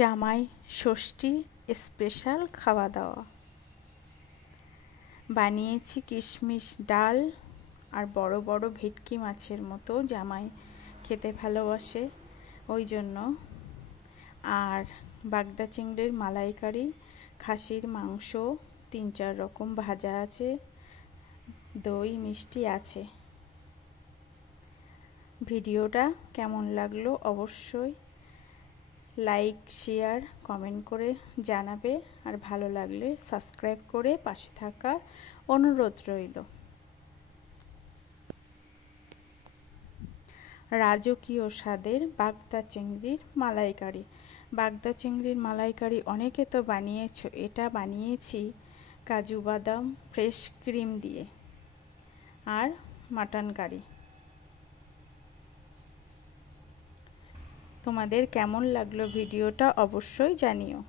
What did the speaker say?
জামাই ষষ্ঠী স্পেশাল খাওয়া দাওয়া বানিয়েছি কিশমিশ ডাল আর বড় বড় ভেটকি মাছের মতো জামাই খেতে ভালোবাসে ওই জন্য, আর বাগদা চিংড়ির মালাইকারি, খাসির মাংস, 3-4 রকম ভাজা আছে, দই মিষ্টি আছে। ভিডিওটা কেমন লাগলো অবশ্যই লাইক শেয়ার কমেন্ট করে জানাবে, আর ভালো লাগলে সাবস্ক্রাইব করে পাশে থাকার অনুরোধ রইল। রাজকীয় স্বাদের বাগদা চিংড়ির মালাইকারি। বাগদা চিংড়ির মালাইকারি অনেকে তো বানিয়েছো, এটা বানিয়েছি কাজু বাদাম ফ্রেশ ক্রিম দিয়ে আর মাটন কারি। তোমাদের কেমন লাগলো ভিডিওটা অবশ্যই জানিও।